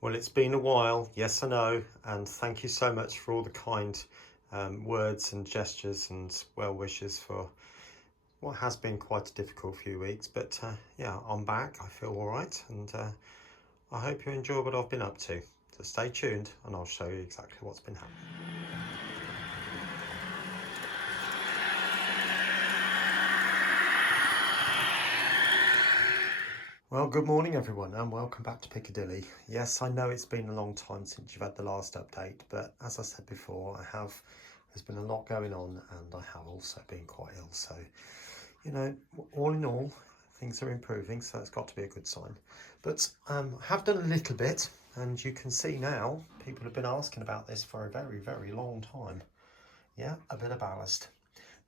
Well, it's been a while, yes I know, and thank you so much for all the kind words and gestures and well wishes for what has been quite a difficult few weeks. But yeah, I'm back, I feel all right, and I hope you enjoy what I've been up to. So stay tuned and I'll show you exactly what's been happening. Well, good morning everyone and welcome back to Piccadilly. Yes, I know it's been a long time since you've had the last update, but as I said before, there's been a lot going on and I have also been quite ill. So, you know, all in all, things are improving, so it's got to be a good sign. But I have done a little bit, and you can see now, people have been asking about this for a very, very long time. Yeah, a bit of ballast.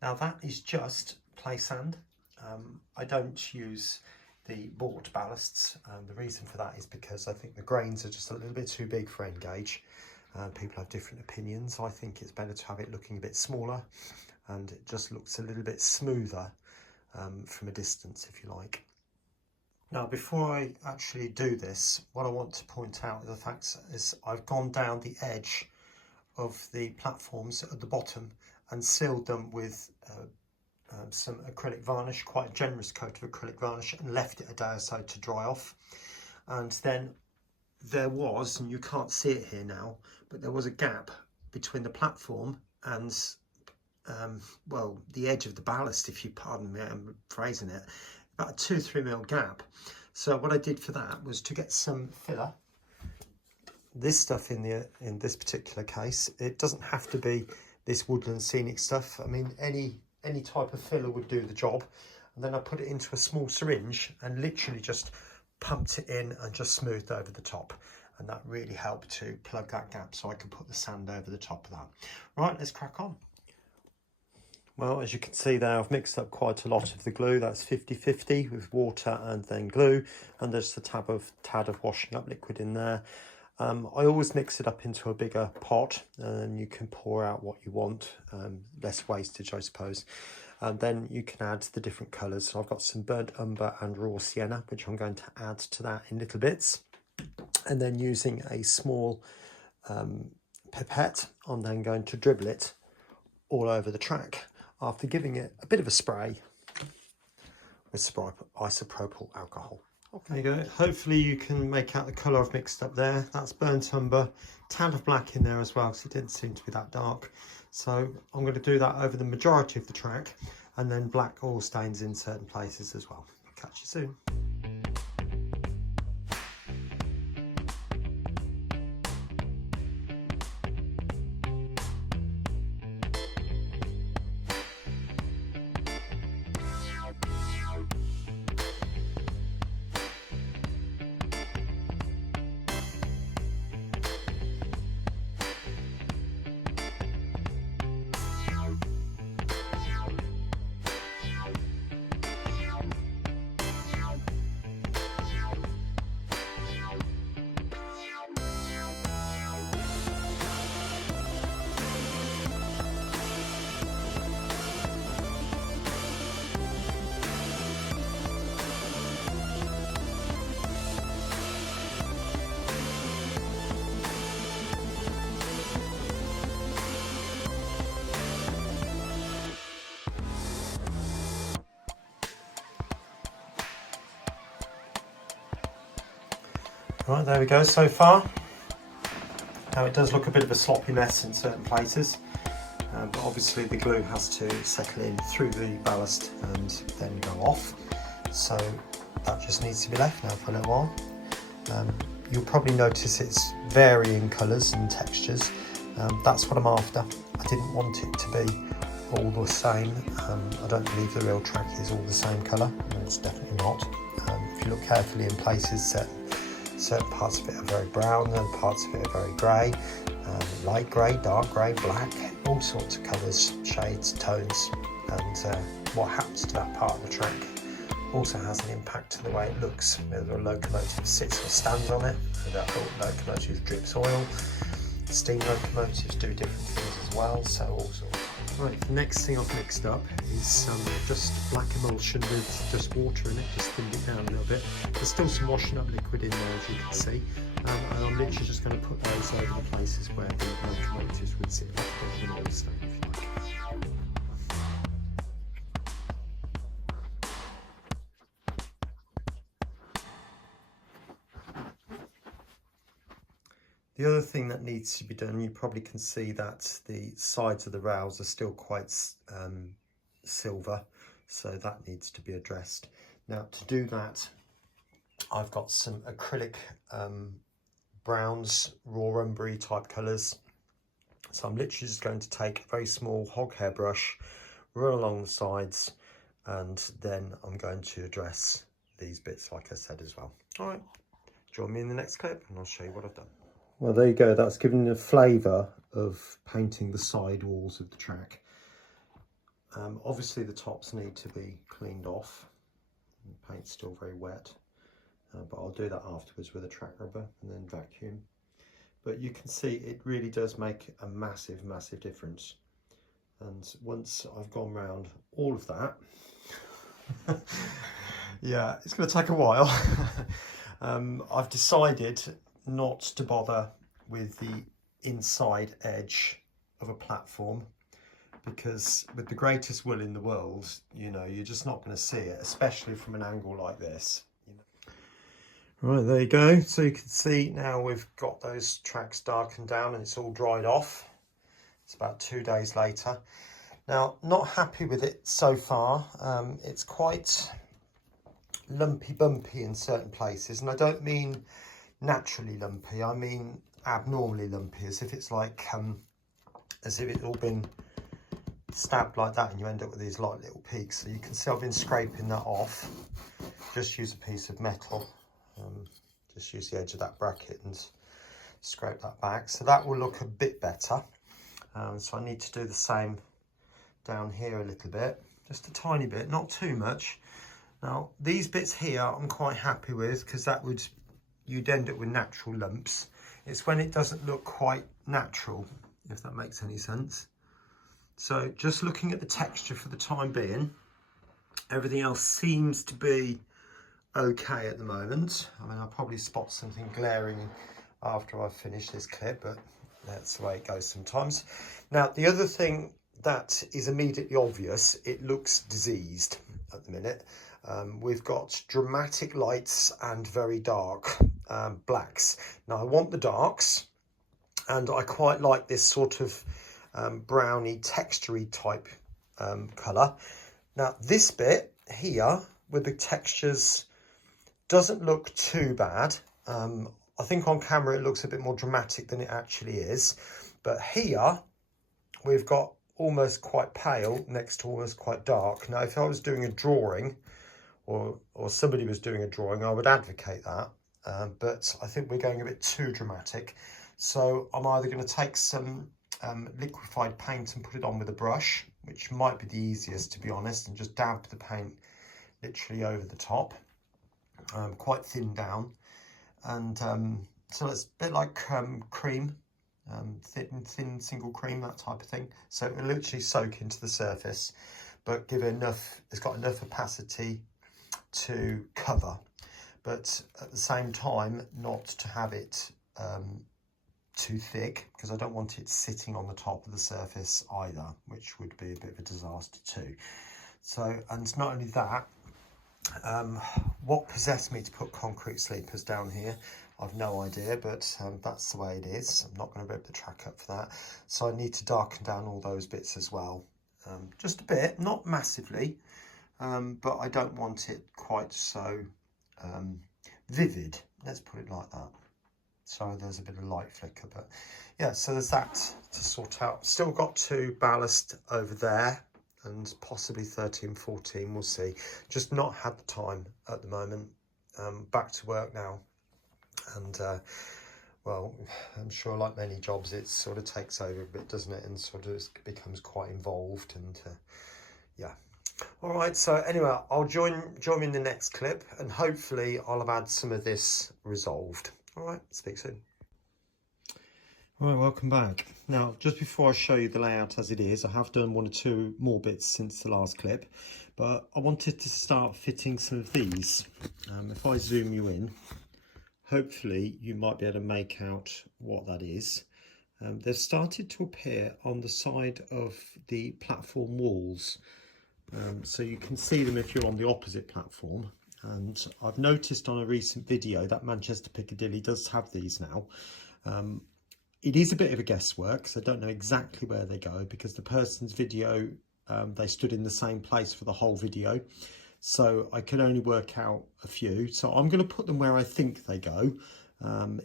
Now that is just play sand. I don't use the bought ballasts. The reason for that is because I think the grains are just a little bit too big for end gauge. People have different opinions. I think it's better to have it looking a bit smaller and it just looks a little bit smoother from a distance, if you like. Now, before I actually do this, what I want to point out the fact is I've gone down the edge of the platforms at the bottom and sealed them with some acrylic varnish, quite a generous coat of acrylic varnish, and left it a day or so to dry off. And then there was, and you can't see it here now, but there was a gap between the platform and well, the edge of the ballast, if you pardon me, I'm phrasing it, about a 2-3 mil gap. So what I did for that was to get some filler. This stuff in this particular case, it doesn't have to be this woodland scenic stuff. I mean, any type of filler would do the job. And then I put it into a small syringe and literally just pumped it in and just smoothed over the top. And that really helped to plug that gap so I could put the sand over the top of that. Right, let's crack on. Well, as you can see there, I've mixed up quite a lot of the glue. That's 50-50 with water and then glue. And there's a tad of washing up liquid in there. I always mix it up into a bigger pot and you can pour out what you want, less wastage, I suppose. And then you can add the different colours. So I've got some burnt umber and raw sienna, which I'm going to add to that in little bits. And then using a small pipette, I'm then going to dribble it all over the track after giving it a bit of a spray with isopropyl alcohol. Okay, there you go. Hopefully you can make out the colour I've mixed up there. That's burnt umber, tad of black in there as well, because it didn't seem to be that dark. So I'm going to do that over the majority of the track, and then black oil stains in certain places as well. Catch you soon. Right, there we go so far. Now it does look a bit of a sloppy mess in certain places, but obviously the glue has to settle in through the ballast and then go off. So that just needs to be left now for a little while. You'll probably notice it's varying colours and textures. That's what I'm after. I didn't want it to be all the same. I don't believe the real track is all the same colour, and it's definitely not. If you look carefully in places, certain parts of it are very brown and parts of it are very grey, light grey, dark grey, black, all sorts of colours, shades, tones, and what happens to that part of the track also has an impact to the way it looks. Whether a locomotive sits or stands on it, whether that locomotive drips oil. Steam locomotives do different things as well, so all sorts. Right, the next thing I've mixed up is just black emulsion with just water in it, just thinned it down a little bit. There's still some washing up liquid in there, as you can see. And I'm literally just going to put those over the places where the locomotives would sit, like a bit of an oil stain, if you like. The other thing that needs to be done, you probably can see that the sides of the rails are still quite silver, so that needs to be addressed. Now to do that, I've got some acrylic browns, raw umbery type colours. So I'm literally just going to take a very small hog hair brush, run along the sides, and then I'm going to address these bits like I said as well. All right, join me in the next clip and I'll show you what I've done. Well, there you go. That's giving the flavour of painting the side walls of the track. Obviously the tops need to be cleaned off. The paint's still very wet, but I'll do that afterwards with a track rubber and then vacuum. But you can see it really does make a massive, massive difference. And once I've gone round all of that, yeah, it's going to take a while. I've decided not to bother with the inside edge of a platform, because with the greatest will in the world, you know, you're just not going to see it, especially from an angle like this. Right, there you go. So you can see now we've got those tracks darkened down and it's all dried off. It's about 2 days later. Now, not happy with it so far. It's quite lumpy bumpy in certain places, and I don't mean naturally lumpy, I mean abnormally lumpy, as if it's like as if it's all been stabbed like that and you end up with these like little peaks. So you can see I've been scraping that off. Just use a piece of metal, just use the edge of that bracket and scrape that back, so that will look a bit better. So I need to do the same down here a little bit, just a tiny bit, not too much. Now these bits here I'm quite happy with, because that would, you'd end up with natural lumps. It's when it doesn't look quite natural, if that makes any sense. So just looking at the texture for the time being, everything else seems to be okay at the moment. I mean, I'll probably spot something glaring after I finish this clip, but that's the way it goes sometimes. Now, the other thing that is immediately obvious, it looks diseased at the minute. We've got dramatic lights and very dark blacks. Now, I want the darks, and I quite like this sort of browny, textury type colour. Now, this bit here with the textures doesn't look too bad. I think on camera it looks a bit more dramatic than it actually is. But here we've got almost quite pale next to almost quite dark. Now, if I was doing a drawing, or somebody was doing a drawing, I would advocate that. But I think we're going a bit too dramatic. So I'm either going to take some liquefied paint and put it on with a brush, which might be the easiest, to be honest, and just dab the paint literally over the top, quite thin down. And so it's a bit like cream, thin single cream, that type of thing. So it will literally soak into the surface, but give it enough, it's got enough opacity to cover, but at the same time not to have it too thick, because I don't want it sitting on the top of the surface either, which would be a bit of a disaster too. So, and not only that, what possessed me to put concrete sleepers down here, I've no idea, but that's the way it is. I'm not going to rip the track up for that. So I need to darken down all those bits as well. Just a bit, not massively, but I don't want it quite so vivid, let's put it like that. So there's a bit of light flicker, but yeah, so there's that to sort out. Still got to ballast over there, and possibly 13, 14, we'll see. Just not had the time at the moment. Back to work now, and well, I'm sure like many jobs, it sort of takes over a bit, doesn't it, and sort of becomes quite involved, and yeah. All right, so anyway, I'll join me in the next clip, and hopefully I'll have had some of this resolved. All right, speak soon. All right, welcome back. Now, just before I show you the layout as it is, I have done 1 or 2 more bits since the last clip, but I wanted to start fitting some of these. If I zoom you in, hopefully you might be able to make out what that is. They've started to appear on the side of the platform walls, so you can see them if you're on the opposite platform. And I've noticed on a recent video that Manchester Piccadilly does have these now. It is a bit of a guesswork, so I don't know exactly where they go, because the person's video, they stood in the same place for the whole video, so I can only work out a few. So I'm going to put them where I think they go.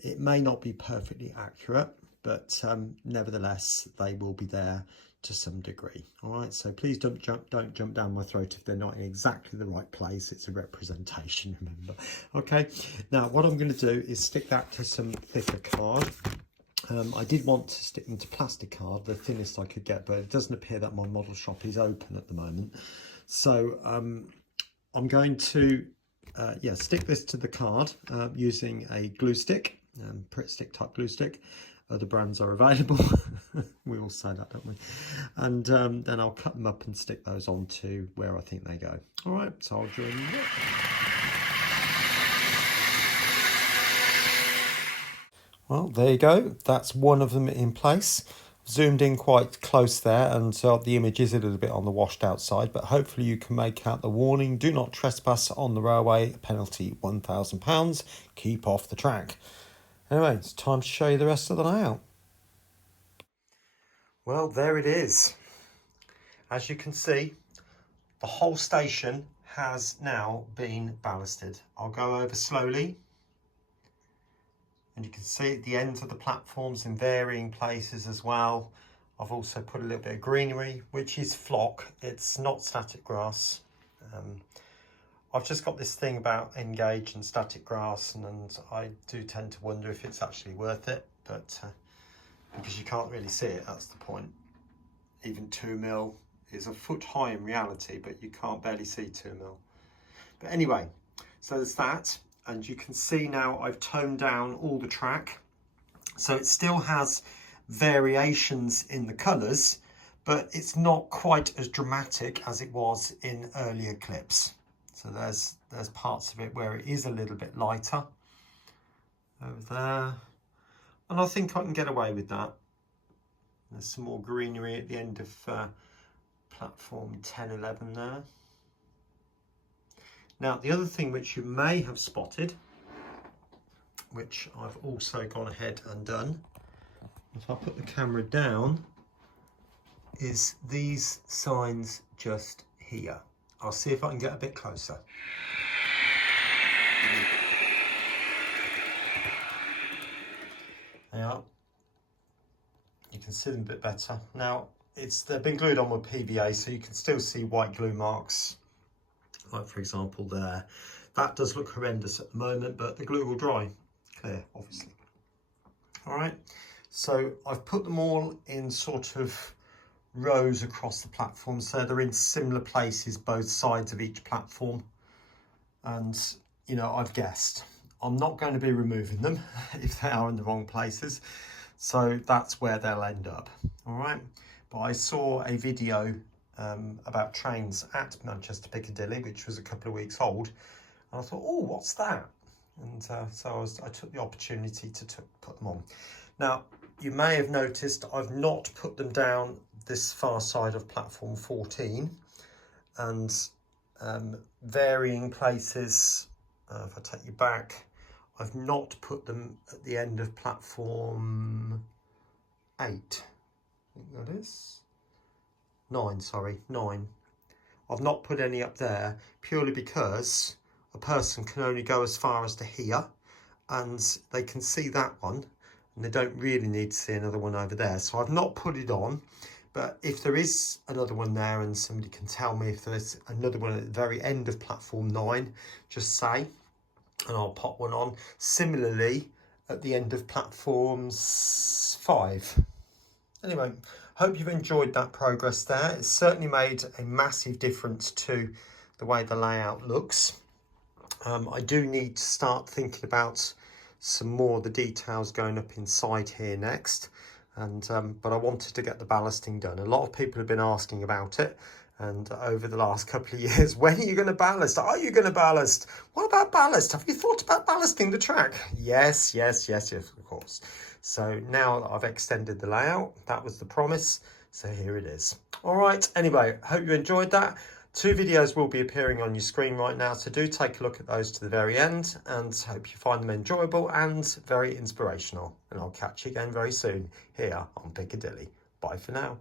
It may not be perfectly accurate, but nevertheless they will be there to some degree. All right, so please don't jump down my throat if they're not in exactly the right place. It's a representation, remember. Okay, now what I'm going to do is stick that to some thicker card. I did want to stick them to plastic card, the thinnest I could get, but it doesn't appear that my model shop is open at the moment. So I'm going to stick this to the card using a glue stick, Pritt stick type glue stick. Other brands are available. We all say that, don't we? And then I'll cut them up and stick those onto where I think they go. All right, so I'll join you. Well, there you go. That's one of them in place. Zoomed in quite close there, and the image is a little bit on the washed out side, but hopefully you can make out the warning: do not trespass on the railway, penalty £1,000, keep off the track. Anyway, it's time to show you the rest of the layout. Well, there it is. As you can see, the whole station has now been ballasted. I'll go over slowly. And you can see at the ends of the platforms in varying places as well. I've also put a little bit of greenery, which is flock. It's not static grass. I've just got this thing about engage and static grass, and I do tend to wonder if it's actually worth it, but because you can't really see it, that's the point. Even 2mm is a foot high in reality, but you can't barely see 2mm. But anyway, so there's that. And you can see now I've toned down all the track. So it still has variations in the colours, but it's not quite as dramatic as it was in earlier clips. So there's parts of it where it is a little bit lighter over there. And I think I can get away with that. There's some more greenery at the end of platform 10, 11 there. Now, the other thing which you may have spotted, which I've also gone ahead and done, if I put the camera down, is these signs just here. I'll see if I can get a bit closer. They are. You can see them a bit better. Now, they've been glued on with PVA, so you can still see white glue marks. Like for example there, that does look horrendous at the moment, but the glue will dry clear, obviously. All right, so I've put them all in sort of rows across the platform, so they're in similar places both sides of each platform. And you know, I've guessed I'm not going to be removing them if they are in the wrong places, so that's where they'll end up. All right, but I saw a video about trains at Manchester Piccadilly, which was a couple of weeks old, and I thought, oh, what's that? And so I took the opportunity to put them on. Now, you may have noticed I've not put them down this far side of platform 14, and varying places, if I take you back, I've not put them at the end of platform 8, I think that is. 9, sorry, 9. I've not put any up there purely because a person can only go as far as to here, and they can see that one and they don't really need to see another one over there. So I've not put it on, but if there is another one there and somebody can tell me if there's another one at the very end of platform 9, just say, and I'll pop one on. Similarly, at the end of platforms 5. Anyway, hope you've enjoyed that progress there. It's certainly made a massive difference to the way the layout looks. I do need to start thinking about some more of the details going up inside here next. And but I wanted to get the ballasting done. A lot of people have been asking about it, And over the last couple of years, when are you going to ballast? Are you going to ballast? What about ballast? Have you thought about ballasting the track? Yes, of course. So now that I've extended the layout, that was the promise. So here it is. All right, anyway, hope you enjoyed that. 2 videos will be appearing on your screen right now, so do take a look at those to the very end, and hope you find them enjoyable and very inspirational. And I'll catch you again very soon here on Piccadilly. Bye for now.